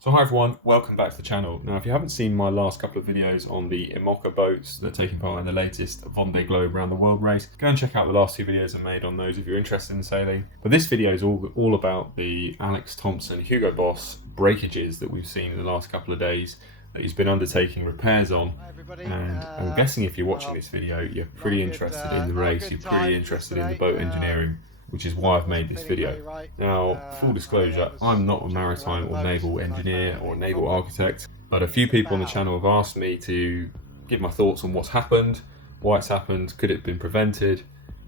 So hi everyone, welcome back to the channel. Now if you haven't seen my last couple of videos on the Imoca boats that are taking part in the latest Vendee Globe around the world race, go and check out the last two videos I made on those if you're interested in sailing. But this video is all about the Alex Thomson Hugo Boss breakages that we've seen in the last couple of days that he's been undertaking repairs on. Hi everybody. And I'm guessing if you're watching this video, you're pretty interested in the race, you're pretty interested in the boat engineering, which is why I've made this video. Now, full disclosure, I'm not a maritime or naval engineer or naval architect, but a few people on the channel have asked me to give my thoughts on what's happened, why it's happened, could it have been prevented,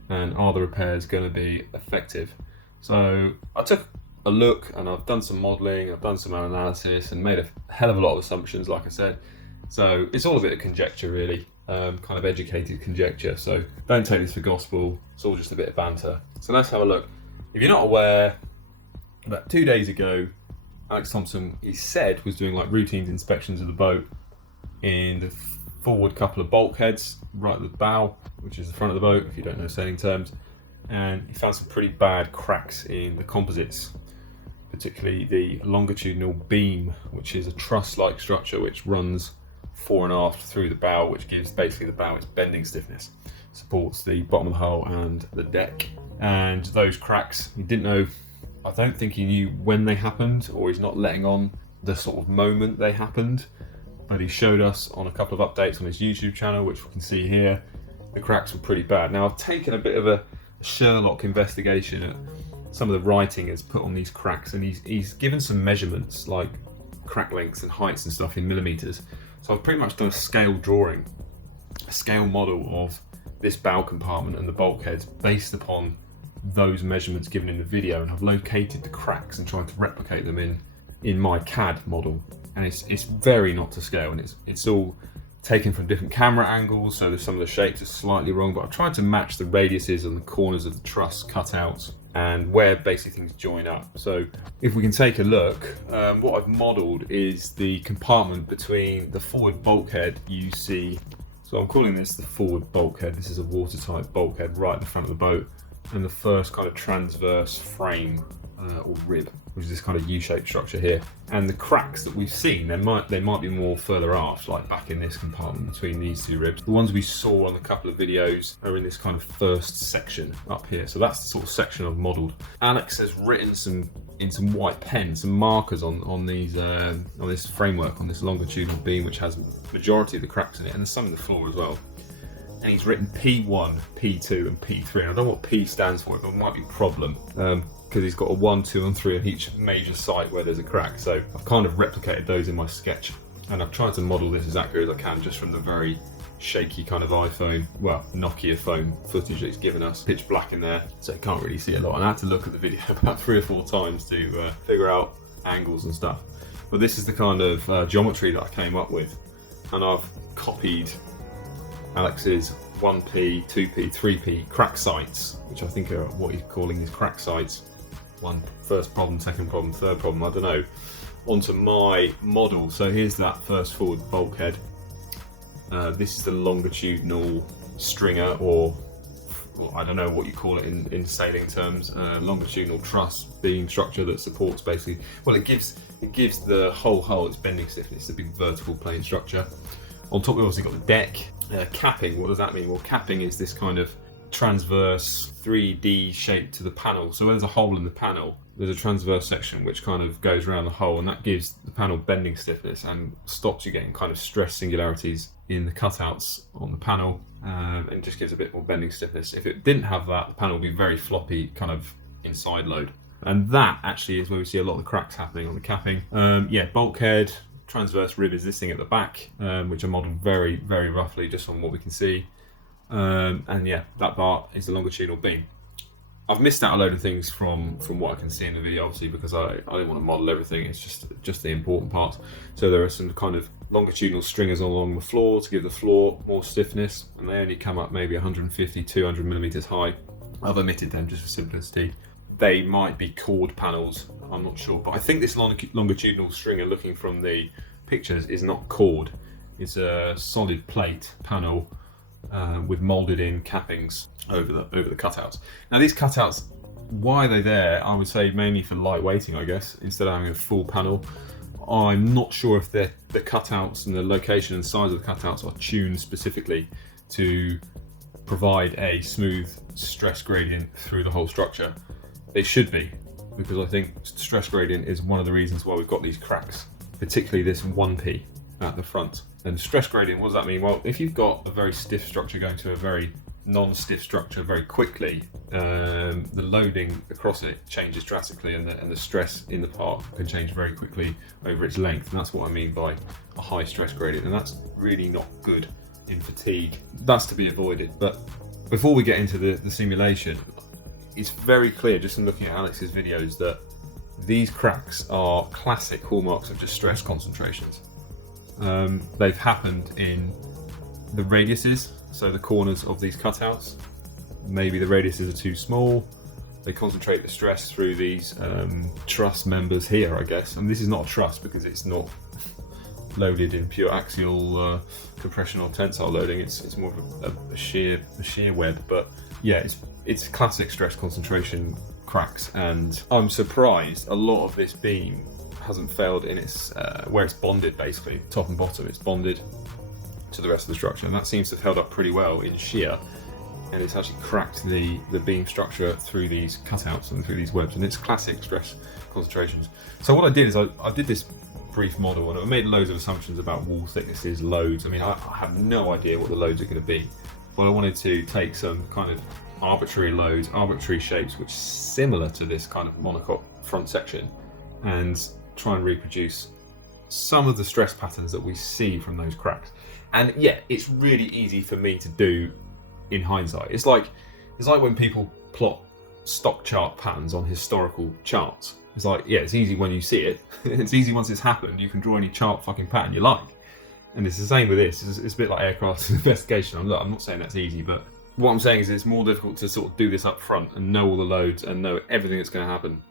and are the repairs going to be effective? So I took a look and I've done some modelling, I've done some analysis and made a hell of a lot of assumptions, like I said. So it's all a bit of conjecture really. Kind of educated conjecture, so don't take this for gospel, it's all just a bit of banter. So let's have a look. If you're not aware, about 2 days ago, Alex Thomson, he said, was doing like routine inspections of the boat in the forward couple of bulkheads, right at the bow, which is the front of the boat, if you don't know sailing terms, and he found some pretty bad cracks in the composites, particularly the longitudinal beam, which is a truss-like structure which runs fore and aft through the bow, which gives basically the bow its bending stiffness, supports the bottom of the hull and the deck. And those cracks, he didn't know, I don't think he knew when they happened, or he's not letting on the sort of moment they happened, but he showed us on a couple of updates on his YouTube channel, which we can see here. The cracks were pretty bad. Now I've taken a bit of a Sherlock investigation at some of the writing has put on these cracks, and he's given some measurements like crack lengths and heights and stuff in millimeters. So I've pretty much done a scale drawing, a scale model of this bow compartment and the bulkheads based upon those measurements given in the video, and I've located the cracks and tried to replicate them in my CAD model. And it's very not to scale, and it's all taken from different camera angles, so there's some of the shapes are slightly wrong, but I've tried to match the radiuses and the corners of the truss cutouts and where basically things join up. So if we can take a look, what I've modelled is the compartment between the forward bulkhead you see. So I'm calling this the forward bulkhead. This is a watertight bulkhead right in the front of the boat, and the first kind of transverse frame or rib, which is this kind of U-shaped structure here. And the cracks that we've seen, they might be more further aft, like back in this compartment between these two ribs. The ones we saw on a couple of videos are in this kind of first section up here. So that's the sort of section I've modelled. Alex has written in some white pen, some markers on these on this framework, on this longitudinal beam, which has majority of the cracks in it, and there's some in the floor as well. And he's written P1, P2 and P3. I don't know what P stands for, but it might be problem, because he's got a 1, 2 and 3 on each major site where there's a crack. So I've kind of replicated those in my sketch, and I've tried to model this as accurate as I can just from the very shaky kind of iPhone, well, Nokia phone footage that he's given us. Pitch black in there, so you can't really see a lot. And I had to look at the video about 3 or 4 times to figure out angles and stuff. But this is the kind of geometry that I came up with, and I've copied Alex's 1p, 2p, 3p crack sites, which I think are what he's calling his crack sites. First problem, second problem, third problem, I don't know, onto my model. So here's that first forward bulkhead. This is the longitudinal stringer, or I don't know what you call it in sailing terms, longitudinal truss beam structure that supports basically, well, it gives the whole hull its bending stiffness, a big vertical plane structure. On top we've obviously got the deck. Capping, what does that mean? Well, capping is this kind of transverse 3D shape to the panel. So when there's a hole in the panel, there's a transverse section which kind of goes around the hole, and that gives the panel bending stiffness and stops you getting kind of stress singularities in the cutouts on the panel, and just gives a bit more bending stiffness. If it didn't have that, the panel would be very floppy, kind of inside load. And that actually is where we see a lot of the cracks happening on the capping. Yeah, bulkhead, transverse rib is this thing at the back, which I modelled very, very roughly just on what we can see. And yeah, that part is the longitudinal beam. I've missed out a load of things from what I can see in the video, obviously, because I didn't want to model everything. It's just the important parts. So there are some kind of longitudinal stringers along the floor to give the floor more stiffness, and they only come up maybe 150, 200 millimeters high. I've omitted them just for simplicity. They might be cord panels, I'm not sure, but I think this longitudinal stringer, looking from the pictures, is not cord. It's a solid plate panel with moulded in cappings over the cutouts. Now these cutouts, why are they there? I would say mainly for light weighting, I guess, instead of having a full panel. I'm not sure if the cutouts and the location and size of the cutouts are tuned specifically to provide a smooth stress gradient through the whole structure. They should be, because I think stress gradient is one of the reasons why we've got these cracks, particularly this 1P at the front. And stress gradient, what does that mean? Well, if you've got a very stiff structure going to a very non-stiff structure very quickly, the loading across it changes drastically, and the stress in the part can change very quickly over its length. And that's what I mean by a high stress gradient, and that's really not good in fatigue. That's to be avoided. But before we get into the simulation, it's very clear just in looking at Alex's videos that these cracks are classic hallmarks of just stress concentrations. They've happened in the radiuses, so the corners of these cutouts. Maybe the radiuses are too small. They concentrate the stress through these truss members here, I guess. And this is not a truss because it's not loaded in pure axial compression or tensile loading. It's more of a shear web. But yeah, it's classic stress concentration cracks, and I'm surprised a lot of this beam hasn't failed in its where it's bonded, basically top and bottom. It's bonded to the rest of the structure, and that seems to have held up pretty well in shear, and it's actually cracked the beam structure through these cutouts and through these webs, and it's classic stress concentrations. So what I did is I did this brief model, and I made loads of assumptions about wall thicknesses, loads. I mean, I have no idea what the loads are going to be, but I wanted to take some kind of arbitrary loads, arbitrary shapes, which is similar to this kind of monocoque front section, and try and reproduce some of the stress patterns that we see from those cracks. And yeah, it's really easy for me to do in hindsight. It's like when people plot stock chart patterns on historical charts. It's like, yeah, it's easy when you see it. It's easy once it's happened. You can draw any chart fucking pattern you like. And it's the same with this. It's a bit like aircraft investigation. I'm not saying that's easy, but what I'm saying is it's more difficult to sort of do this up front and know all the loads and know everything that's going to happen.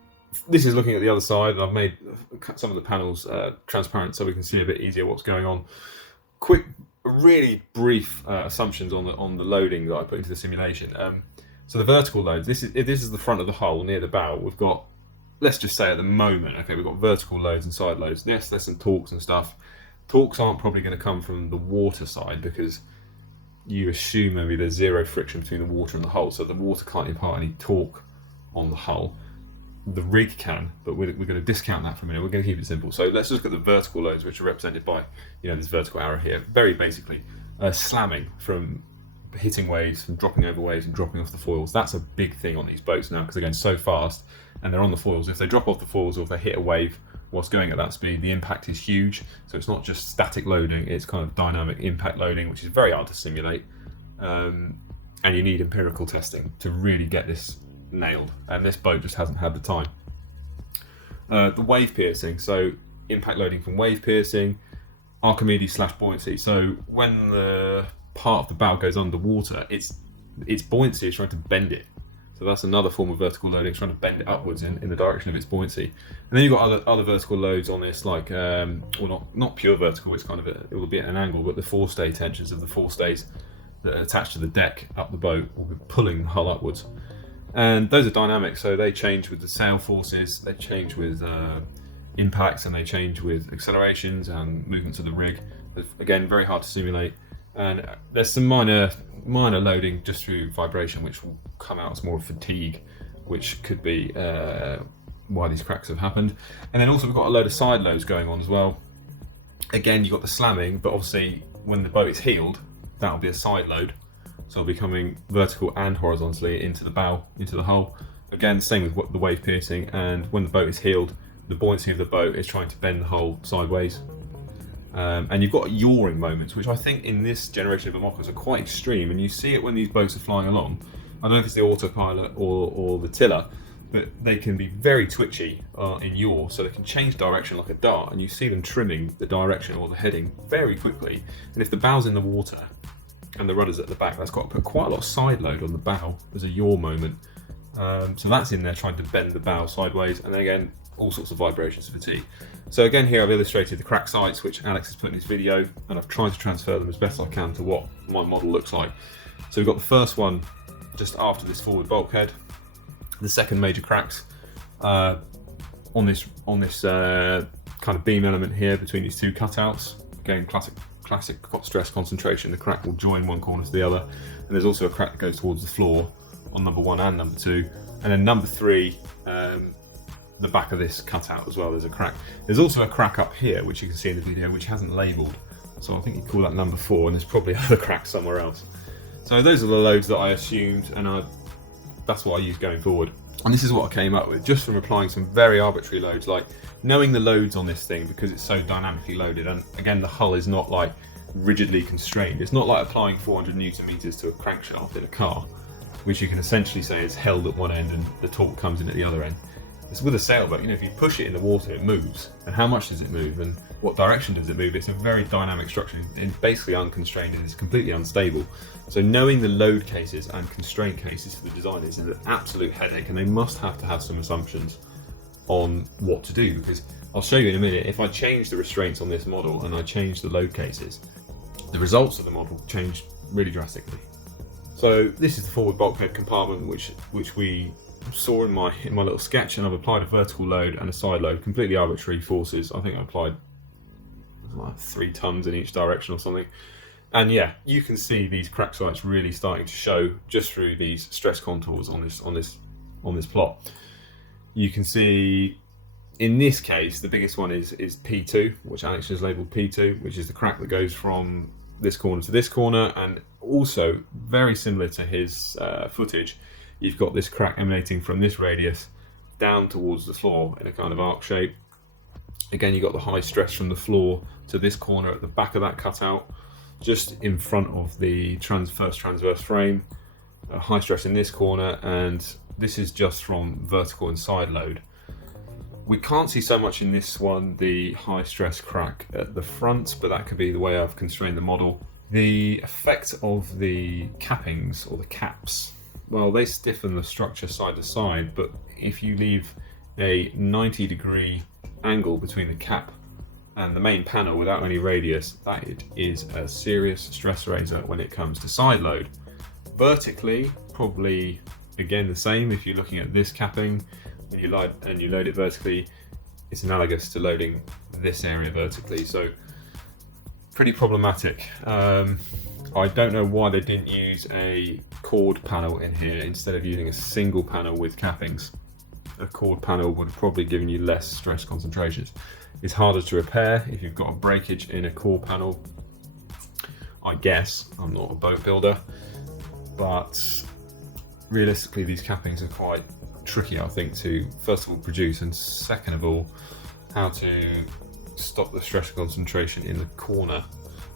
This is looking at the other side, and I've made some of the panels transparent so we can see a bit easier what's going on. Quick, really brief assumptions on the loading that I put into the simulation. So the vertical loads, this is the front of the hull near the bow. We've got, let's just say at the moment, okay, we've got vertical loads and side loads. Yes, there's some torques and stuff. Torques aren't probably going to come from the water side because you assume maybe there's zero friction between the water and the hull, so the water can't impart any torque on the hull. The rig can, but we're going to discount that for a minute. We're going to keep it simple. So let's just look at the vertical loads, which are represented by, this vertical arrow here. Very basically, slamming from hitting waves, from dropping over waves and dropping off the foils. That's a big thing on these boats now because they're going so fast and they're on the foils. If they drop off the foils or if they hit a wave whilst going at that speed, the impact is huge. So it's not just static loading, it's kind of dynamic impact loading, which is very hard to simulate. And you need empirical testing to really get this nailed, and this boat just hasn't had the time. The wave piercing, so impact loading from wave piercing, Archimedes / buoyancy. So when the part of the bow goes underwater, its buoyancy is trying to bend it. So that's another form of vertical loading, trying to bend it upwards in the direction of its buoyancy. And then you've got other vertical loads on this, like well, not pure vertical. It's kind of it will be at an angle, but the forestay tensions of the forestays that are attached to the deck up the boat will be pulling the hull upwards. And those are dynamic, so they change with the sail forces, they change with impacts, and they change with accelerations and movements of the rig. Again, very hard to simulate. And there's some minor loading just through vibration, which will come out as more fatigue, which could be why these cracks have happened. And then also we've got a load of side loads going on as well. Again, you've got the slamming, but obviously when the boat is heeled, that'll be a side load. So it'll be coming vertical and horizontally into the bow, into the hull. Again, same with the wave piercing, and when the boat is heeled, the buoyancy of the boat is trying to bend the hull sideways. And you've got yawing moments, which I think in this generation of Imocas are quite extreme, and you see it when these boats are flying along. I don't know if it's the autopilot or the tiller, but they can be very twitchy in yaw, so they can change direction like a dart, and you see them trimming the direction or the heading very quickly. And if the bow's in the water, and the rudder's at the back, that's got to put quite a lot of side load on the bow. There's a yaw moment. So that's in there trying to bend the bow sideways, and then again, all sorts of vibrations of fatigue. So again, here I've illustrated the crack sites, which Alex has put in his video, and I've tried to transfer them as best I can to what my model looks like. So we've got the first one just after this forward bulkhead. The second major cracks on this kind kind of beam element here between these two cutouts. Again, classic stress concentration. The crack will join one corner to the other, and there's also a crack that goes towards the floor on number 1 and number 2, and then number 3, the back of this cutout as well, there's a crack. There's also a crack up here, which you can see in the video, which hasn't labelled, so I think you call that number 4, and there's probably other cracks somewhere else. So those are the loads that I assumed, and that's what I use going forward. And this is what I came up with, just from applying some very arbitrary loads, like knowing the loads on this thing because it's so dynamically loaded. And again, the hull is not like rigidly constrained. It's not like applying 400 Newton meters to a crankshaft in a car, which you can essentially say is held at one end and the torque comes in at the other end. It's with a sailboat, if you push it in the water, it moves. And how much does it move and what direction does it move? It's a very dynamic structure. It's basically unconstrained and it's completely unstable. So knowing the load cases and constraint cases for the designers is an absolute headache, and they must have to have some assumptions on what to do, because I'll show you in a minute, if I change the restraints on this model and I change the load cases, the results of the model change really drastically. So this is the forward bulkhead compartment which we saw in my little sketch, and I've applied a vertical load and a side load, completely arbitrary forces. I think I applied like 3 tons in each direction or something. And yeah, you can see these crack sites really starting to show just through these stress contours on this plot. You can see in this case the biggest one is P2, which Alex has labelled P2, which is the crack that goes from this corner to this corner, and also very similar to his footage, you've got this crack emanating from this radius down towards the floor in a kind of arc shape. Again, you've got the high stress from the floor to this corner at the back of that cutout, just in front of the first transverse frame. High stress in this corner, and this is just from vertical and side load. We can't see so much in this one the high stress crack at the front, but that could be the way I've constrained the model. The effect of the cappings, or the caps, well, they stiffen the structure side to side, but if you leave a 90-degree angle between the cap and the main panel without any radius, that is a serious stress raiser when it comes to side load. Vertically, probably again the same. If you're looking at this capping, when you load it vertically, it's analogous to loading this area vertically, so pretty problematic. I don't know why they didn't use a chord panel in here instead of using a single panel with cappings. A chord panel would have probably given you less stress concentrations. It's harder to repair if you've got a breakage in a core panel, I guess. I'm not a boat builder, but realistically these cappings are quite tricky, I think, to first of all produce, and second of all how to stop the stress concentration in the corner.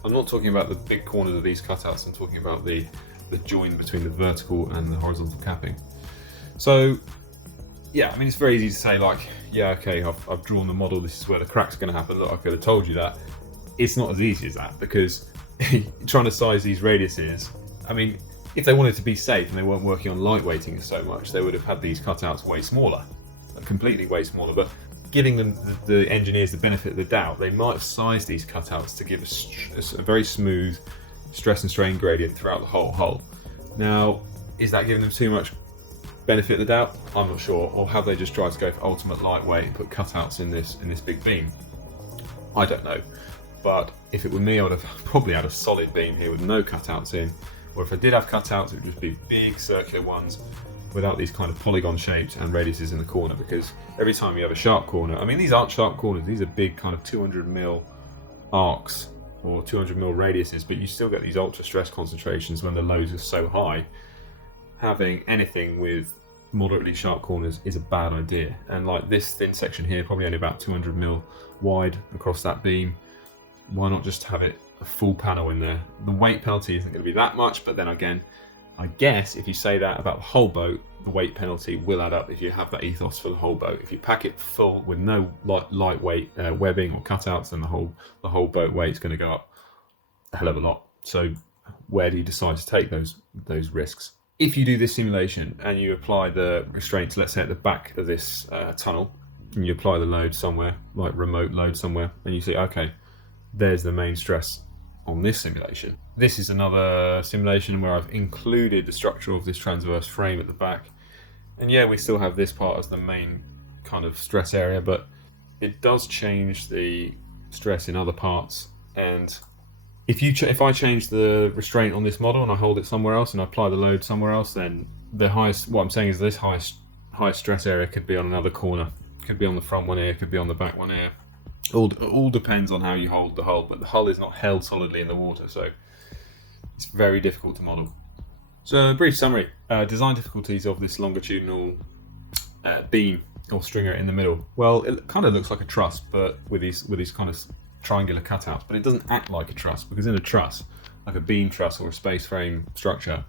I'm not talking about the big corners of these cutouts, I'm talking about the join between the vertical and the horizontal capping. So yeah, I mean, it's very easy to say, like, yeah, okay, I've drawn the model, this is where the crack's going to happen, look, I could have told you that. It's not as easy as that, because trying to size these radiuses, I mean, if they wanted to be safe and they weren't working on lightweighting so much, they would have had these cutouts way smaller, completely way smaller. But giving them the engineers the benefit of the doubt, they might have sized these cutouts to give a very smooth stress and strain gradient throughout the whole hull. Now, is that giving them too much benefit of the doubt? I'm not sure. Or have they just tried to go for ultimate lightweight and put cutouts in this big beam? I don't know. But if it were me, I would have probably had a solid beam here with no cutouts in. Or if I did have cutouts, it would just be big circular ones without these kind of polygon shapes and radiuses in the corner, because every time you have a sharp corner, I mean, these aren't sharp corners, these are big kind of 200mm arcs or 200mm radiuses, but you still get these ultra stress concentrations when the loads are so high. Having anything with moderately sharp corners is a bad idea. And like this thin section here, probably only about 200mm wide across that beam, why not just have it a full panel in there? The weight penalty isn't going to be that much, but then again, I guess if you say that about the whole boat, the weight penalty will add up if you have that ethos for the whole boat. If you pack it full with no lightweight webbing or cutouts, then the whole boat weight is going to go up a hell of a lot. So where do you decide to take those risks? If you do this simulation and you apply the restraints, let's say at the back of this tunnel, and you apply the load somewhere, like remote load somewhere, and you see, okay, there's the main stress on this simulation. This is another simulation where I've included the structure of this transverse frame at the back. And yeah, we still have this part as the main kind of stress area, but it does change the stress in other parts. And if I change the restraint on this model and I hold it somewhere else and I apply the load somewhere else, then the highest, what I'm saying is this highest stress area could be on another corner, could be on the front one here, could be on the back one here. All depends on how you hold the hull, but the hull is not held solidly in the water, so it's very difficult to model. So a brief summary, design difficulties of this longitudinal beam or stringer in the middle. Well, it kind of looks like a truss, but with these kind of triangular cutouts, but it doesn't act like a truss, because in a truss, like a beam truss or a space frame structure,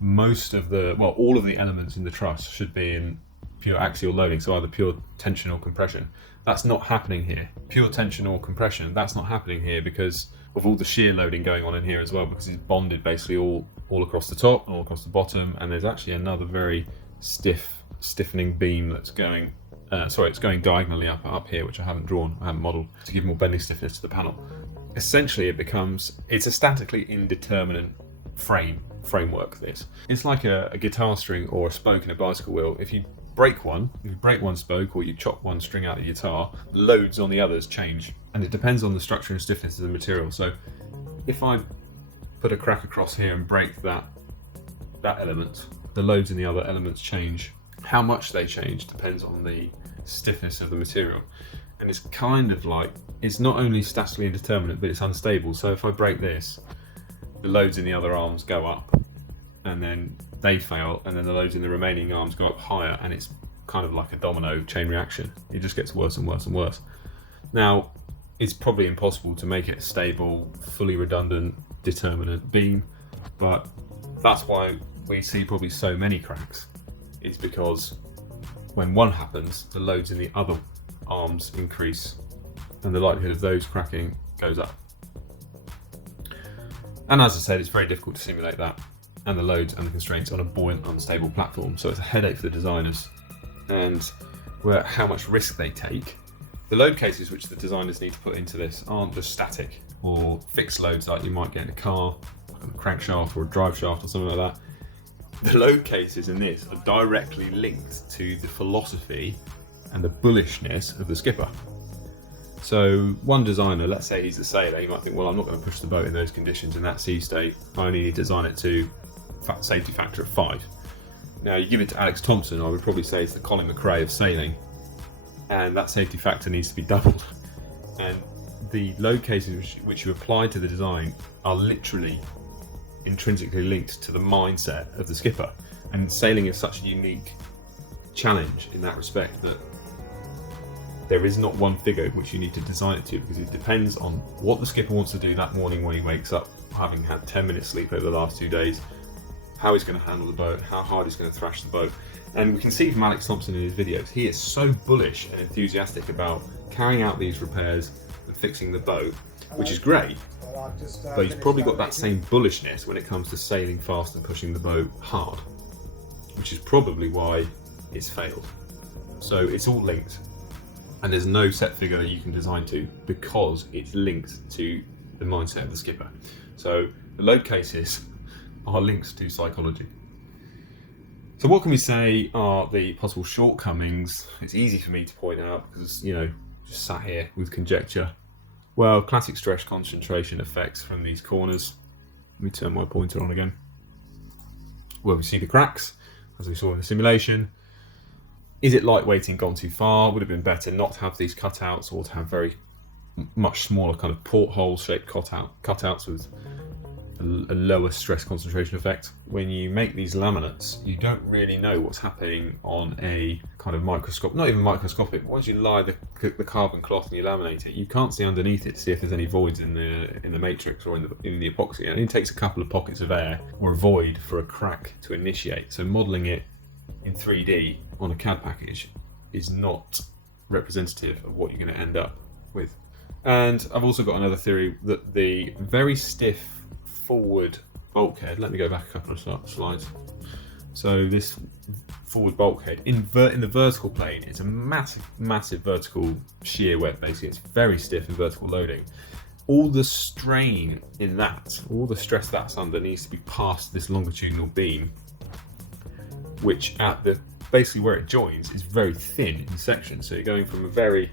all of the elements in the truss should be in pure axial loading, so either pure tension or compression. That's not happening here. Pure tension or compression, that's not happening here because of all the shear loading going on in here as well, because it's bonded basically all across the top, all across the bottom, and there's actually another very stiffening beam that's going, it's going diagonally up here, which I haven't modelled, to give more bending stiffness to the panel. Essentially it's a statically indeterminate framework, this. It's like a guitar string or a spoke in a bicycle wheel. If you break one spoke or you chop one string out of the guitar, the loads on the others change, and it depends on the structure and stiffness of the material. So if I put a crack across here and break that element, the loads in the other elements change. How much they change depends on the stiffness of the material, and it's kind of like, it's not only statically indeterminate, but it's unstable. So if I break this, the loads in the other arms go up, and then they fail, and then the loads in the remaining arms go up higher, and it's kind of like a domino chain reaction. It just gets worse and worse and worse. Now, it's probably impossible to make it a stable, fully redundant, determinate beam, but that's why we see probably so many cracks. It's because when one happens, the loads in the other arms increase, and the likelihood of those cracking goes up. And as I said, it's very difficult to simulate that, and the loads and the constraints on a buoyant, unstable platform. So it's a headache for the designers, and how much risk they take. The load cases which the designers need to put into this aren't just static or fixed loads like you might get in a car, like a crankshaft or a drive shaft or something like that. The load cases in this are directly linked to the philosophy and the bullishness of the skipper. So one designer, let's say he's a sailor, he might think, well, I'm not going to push the boat in those conditions in that sea state. I only need to design it to safety factor of 5. Now you give it to Alex Thomson, I would probably say it's the Colin McRae of sailing, and that safety factor needs to be doubled. And the load cases which you apply to the design are literally intrinsically linked to the mindset of the skipper. And sailing is such a unique challenge in that respect that there is not one figure which you need to design it to, because it depends on what the skipper wants to do that morning when he wakes up, having had 10 minutes sleep over the last 2 days, how he's going to handle the boat, how hard he's going to thrash the boat. And we can see from Alex Thomson in his videos, he is so bullish and enthusiastic about carrying out these repairs and fixing the boat, which is great, but he's probably got that same bullishness when it comes to sailing fast and pushing the boat hard, which is probably why it's failed. So it's all linked, and there's no set figure that you can design to, because it's linked to the mindset of the skipper. So the load cases are linked to psychology. So what can we say are the possible shortcomings? It's easy for me to point out because, just sat here with conjecture. Well, classic stress concentration effects from these corners. Let me turn my pointer on again. Well, we see the cracks, as we saw in the simulation. Is it lightweighting gone too far? Would it have been better not to have these cutouts, or to have very much smaller kind of porthole shaped cutouts with a lower stress concentration effect? When you make these laminates, you don't really know what's happening on a kind of microscope, not even microscopic. Once you lie the carbon cloth and you laminate it, you can't see underneath it to see if there's any voids in the matrix or in the epoxy. And it only takes a couple of pockets of air or a void for a crack to initiate. So modelling it in 3D on a CAD package is not representative of what you're going to end up with. And I've also got another theory that the very stiff forward bulkhead, let me go back a couple of slides. So this forward bulkhead in the vertical plane, it's a massive vertical shear web. Basically, it's very stiff in vertical loading. All the strain in that, all the stress that's under, needs to be past this longitudinal beam, which at basically where it joins is very thin in section. So you're going from a very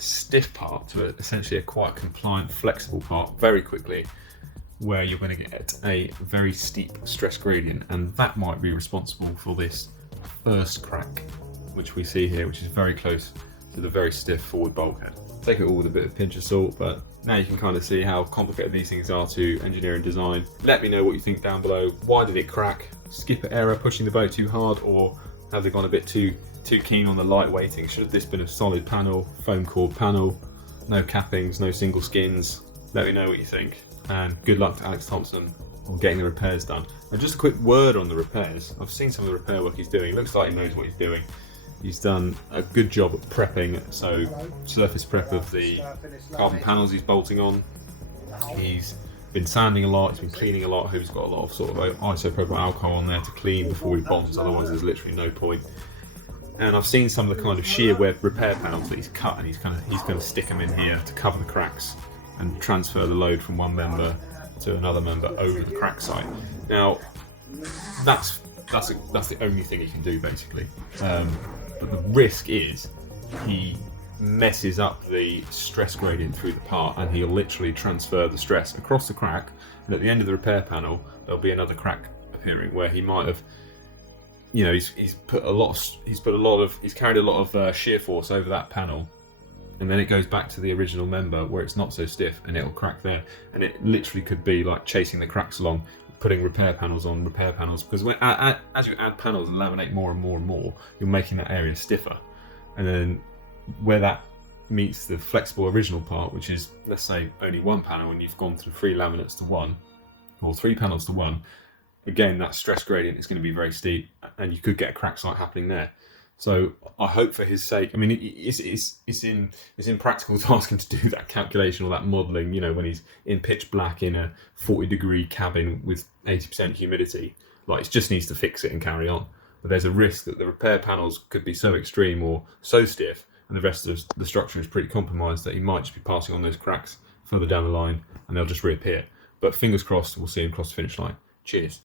stiff part to essentially a quite compliant, flexible part very quickly, where you're going to get a very steep stress gradient, and that might be responsible for this first crack, which we see here, which is very close to the very stiff forward bulkhead. Take it all with a bit of a pinch of salt, but now you can kind of see how complicated these things are to engineer and design. Let me know what you think down below. Why did it crack? Skipper error, pushing the boat too hard, or have they gone a bit too keen on the light weighting? Should have this been a solid panel, foam core panel, no cappings, no single skins? Let me know what you think, and good luck to Alex Thomson on getting the repairs done. And just a quick word on the repairs. I've seen some of the repair work he's doing. It looks like he knows what he's doing. He's done a good job at prepping, so surface prep of the carbon panels he's bolting on. He's been sanding a lot, he's been cleaning a lot. I hope he's got a lot of sort of isopropyl alcohol on there to clean before he bonds, otherwise there's literally no point. And I've seen some of the kind of shear web repair panels that he's cut, and he's going to stick them in here to cover the cracks and transfer the load from one member to another member over the crack site. Now, that's the only thing he can do basically. But the risk is he messes up the stress gradient through the part, and he'll literally transfer the stress across the crack, and at the end of the repair panel there'll be another crack appearing where he might have, you know, he's carried a lot of shear force over that panel, and then it goes back to the original member where it's not so stiff and it'll crack there, and it literally could be like chasing the cracks along, putting repair panels on repair panels, because as you add panels and laminate more and more and more, you're making that area stiffer, and then where that meets the flexible original part, which is, let's say, only one panel, and you've gone through 3 laminates to 1 or 3 panels to 1, again that stress gradient is going to be very steep, and you could get a crack site happening there. So I hope for his sake, I mean, it's impractical to ask him to do that calculation or that modelling, you know, when he's in pitch black in a 40-degree cabin with 80% humidity. Like, it just needs to fix it and carry on. But there's a risk that the repair panels could be so extreme or so stiff, and the rest of the structure is pretty compromised, that he might just be passing on those cracks further down the line, and they'll just reappear. But fingers crossed, we'll see him cross the finish line. Cheers.